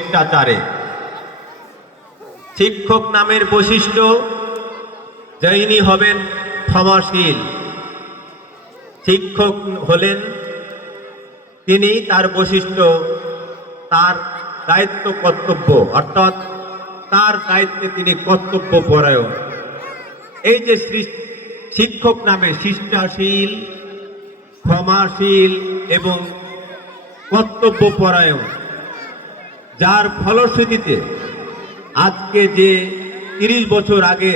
শিষ্টাচারে। শিক্ষক নামের বৈশিষ্ট্য যিনি হবেন ক্ষমাশীল। শিক্ষক হলেন তিনি তার বৈশিষ্ট্য, তার দায়িত্ব কর্তব্য, অর্থাৎ তার দায়িত্বে তিনি কর্তব্য পরায়ণ। এই যে শিক্ষক নামে শিষ্টাশীল, ক্ষমাশীল এবং কর্তব্য পরায়ণ যার ফলশ্রুতিতে আজকে যে তিরিশ বছর আগে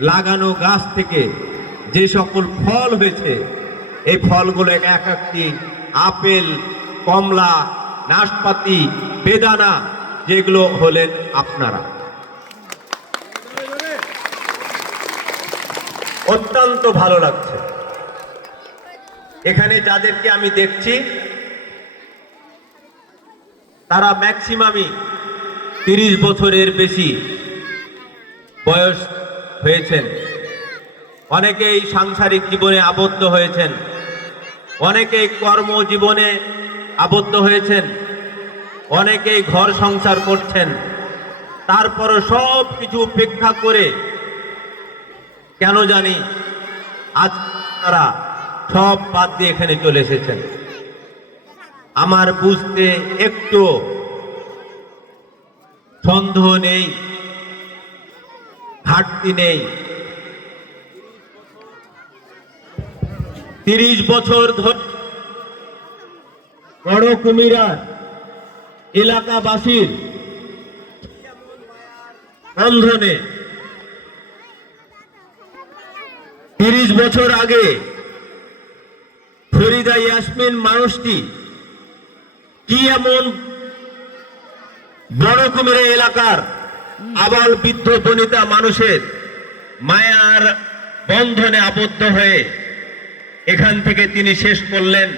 লাগানো গাছ থেকে যে সকল ফল হয়েছে, এই ফলগুলো এক একটি আপেল, কমলা, নাশপাতি, বেদানা, যেগুলো হলেন আপনারা। অত্যন্ত ভালো লাগছে। এখানে যাদেরকে আমি দেখছি তারা ম্যাক্সিমামই তিরিশ বছরের বেশি বয়স হয়েছেন। অনেকেই সাংসারিক জীবনে আবদ্ধ হয়েছেন। অনেকেই কর্মজীবনে আবদ্ধ হয়েছেন। অনেকেই ঘর সংসার করছেন। তারপরও সব কিছু উপেক্ষা করে কেন জানি আজ তারা সব বাদ দিয়ে এখানে চলে এসেছেন। আমার বুঝতে একটু সন্দেহ নেই, ঘাটতি নেই। তিরিশ বছর ধরে বড় কুমিরার এলাকাবাসীর বন্ধনে। তিরিশ বছর আগে ফরিদা ইয়াসমিন মানুষটি কি এমন বড় কুমিরে এলাকার আবাল বৃদ্ধ বনিতা মানুষের মায়ার বন্ধনে আবদ্ধ হয়ে এখান থেকে তিনি শেষ করলেন।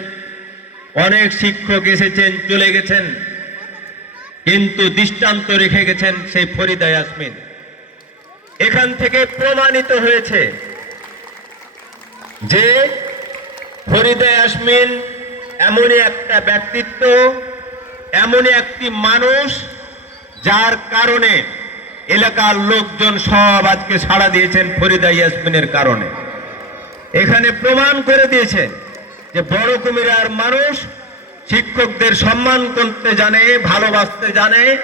অনেক শিক্ষক এসেছেন, চলে গেছেন, কিন্তু দৃষ্টান্ত রেখে গেছেন সেই ফরিদা ইয়াসমিন। এখান থেকে প্রমাণিত হয়েছে যে ফরিদা ইয়াসমিন এমনই একটা ব্যক্তিত্ব এমনই একটি মানুষ যার কারণে এলাকার লোকজন সব আজকে সাড়া দিয়েছেন ফরিদা ইয়াসমিনের কারণে। এখানে প্রমাণ করে দিয়েছে যে বড় কুমিরার মানুষ শিক্ষকদের সম্মান করতে জানে, ভালোবাসতে জানে,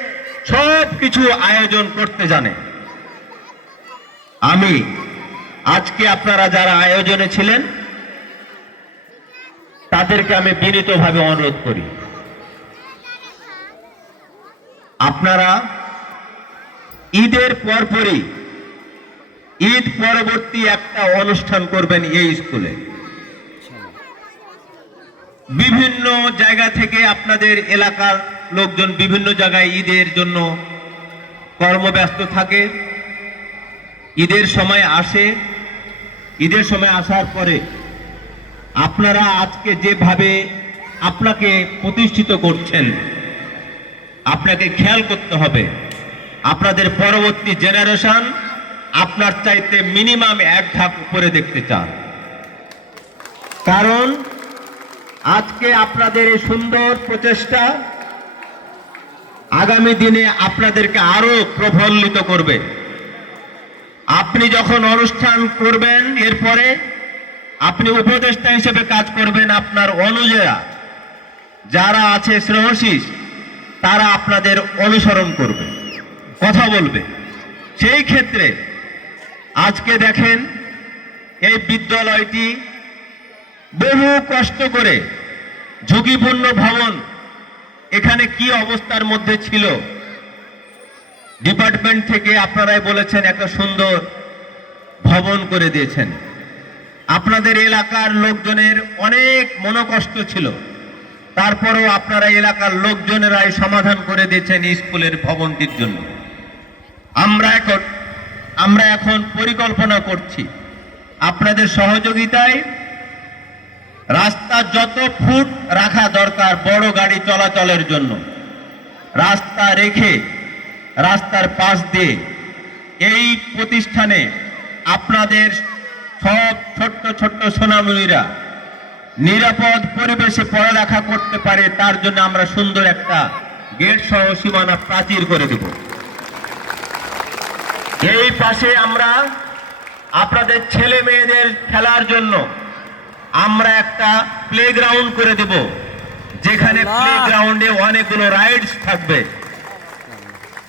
সব কিছু আয়োজন করতে জানে। আমি, আজকে আপনারা যারা আয়োজনে ছিলেন তাদেরকে আমি বিনীতভাবে অনুরোধ করি। আপনারা ঈদের পরপরই ঈদ পরবর্তী একটা অনুষ্ঠান করবেন এই স্কুলে। বিভিন্ন জায়গা থেকে আপনাদের এলাকার লোকজন বিভিন্ন জায়গায় ঈদের জন্য কর্মব্যস্ত থাকে। ঈদের সময় আসে। ঈদের সময় আসার পরে আপনারা আজকে যেভাবে আপনাকে প্রতিষ্ঠিত করছেন, আপনাকে খেয়াল করতে হবে। আপনাদের পরবর্তী জেনারেশন আপনার চাইতে মিনিমাম এক ধাপ উপরে দেখতে চান কারণ আজকে আপনাদের এই সুন্দর প্রচেষ্টা আগামী দিনে আপনাদেরকে আরও প্রফুল্লিত করবে। আপনি যখন অনুষ্ঠান করবেন, এরপরে আপনি উপদেষ্টা হিসেবে কাজ করবেন আপনার অনুযায়ীরা যারা আছে শ্রেয়সীস তারা আপনাদের অনুসরণ করবে, কথা বলবে। সেই ক্ষেত্রে আজকে দেখেন, এই বিদ্যালয়টি বহু কষ্ট করে ঝুঁকিপূর্ণ ভবন এখানে কি অবস্থার মধ্যে ছিল? ডিপার্টমেন্ট থেকে আপনারাই বলেছেন, একটা সুন্দর ভবন করে দিয়েছেন। আপনাদের এলাকার লোকজনের অনেক মনোকষ্ট ছিল। তারপরেও আপনারা এলাকার লোকজনেরাই সমাধান করে দিয়েছেন স্কুলের ভবনটির জন্য। আমরা এখন আমরা এখন পরিকল্পনা করছি। আপনাদের সহযোগিতায় রাস্তা যত ফুট রাখা দরকার বড় গাড়ি চলাচলের জন্য। রাস্তা রেখে রাস্তার পাশ দিয়ে এই প্রতিষ্ঠানে আপনাদের সব ছোট্ট ছোট্ট সোনামণিরা নিরাপদ পরিবেশে পড়ালেখা করতে পারে তার জন্য আমরা সুন্দর একটা গেট সহ সীমানা প্রাচীর করে দেব। এই পাশে আমরা আপনাদের ছেলে মেয়েদের খেলার জন্য আমরা একটা প্লেগ্রাউন্ড করে দেব যেখানে আল্লাহ! প্লেগ্রাউন্ডে অনেকগুলো রাইডস থাকবে।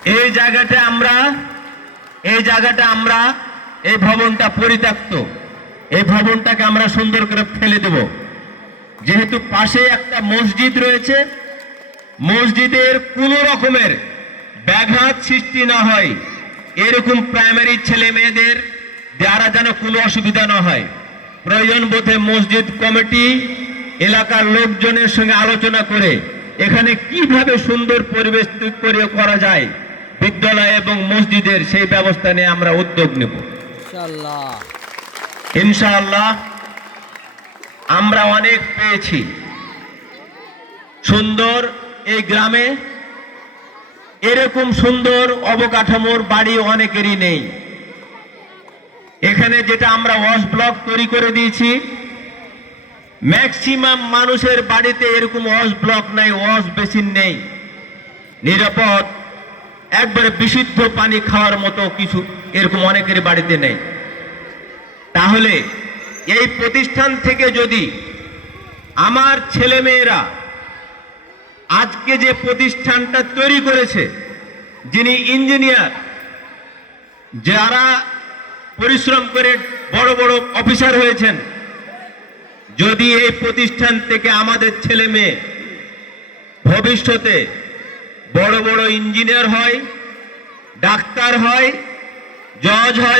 এই জায়গাটা আমরা এই জায়গাটা আমরা এই ভবনটা পরিত্যক্ত। এই ভবনটাকে আমরা সুন্দর করে ফেলে দেব। যেহেতু পাশে একটা মসজিদ রয়েছে, মসজিদের কোনো রকমের ব্যাঘাত সৃষ্টি না হয়। এরকম প্রাইমারি ছেলে মেয়েদের দ্বারা যেন কোনো অসুবিধা না হয়। প্রয়োজন বোধে মসজিদ কমিটি এলাকার লোকজনের সঙ্গে আলোচনা করে এখানে কীভাবে সুন্দর পরিবেশ করে করা যায়, বিদ্যালয় এবং মসজিদের সেই ব্যবস্থা নিয়ে আমরা উদ্যোগ নেব। ইনশাআল্লাহ, আমরা অনেক পেয়েছি। সুন্দর এই গ্রামে, এরকম সুন্দর অবকাঠামোর বাড়ি অনেকেরই নেই। এখানে যেটা আমরা ওয়াশ ব্লক তৈরি করে দিয়েছি, ম্যাক্সিমাম মানুষের বাড়িতে এরকম ওয়াশ ব্লক নাই, ওয়াশ বেসিন নেই। নিরাপদ, একবারে বিশুদ্ধ পানি খাওয়ার মতো কিছু এরকম অনেকের বাড়িতে নেই। তাহলে এই প্রতিষ্ঠান থেকে যদি আমার ছেলেমেয়েরা আজকে যে প্রতিষ্ঠানটা তৈরি করেছে, যিনি ইঞ্জিনিয়ার, যারা পরিশ্রম করে বড় বড় অফিসার হয়েছেন, যদি এই প্রতিষ্ঠান থেকে আমাদের ছেলে মেয়ে ভবিষ্যতে বড় বড় ইঞ্জিনিয়ার হয়, ডাক্তার হয়, জজ হয়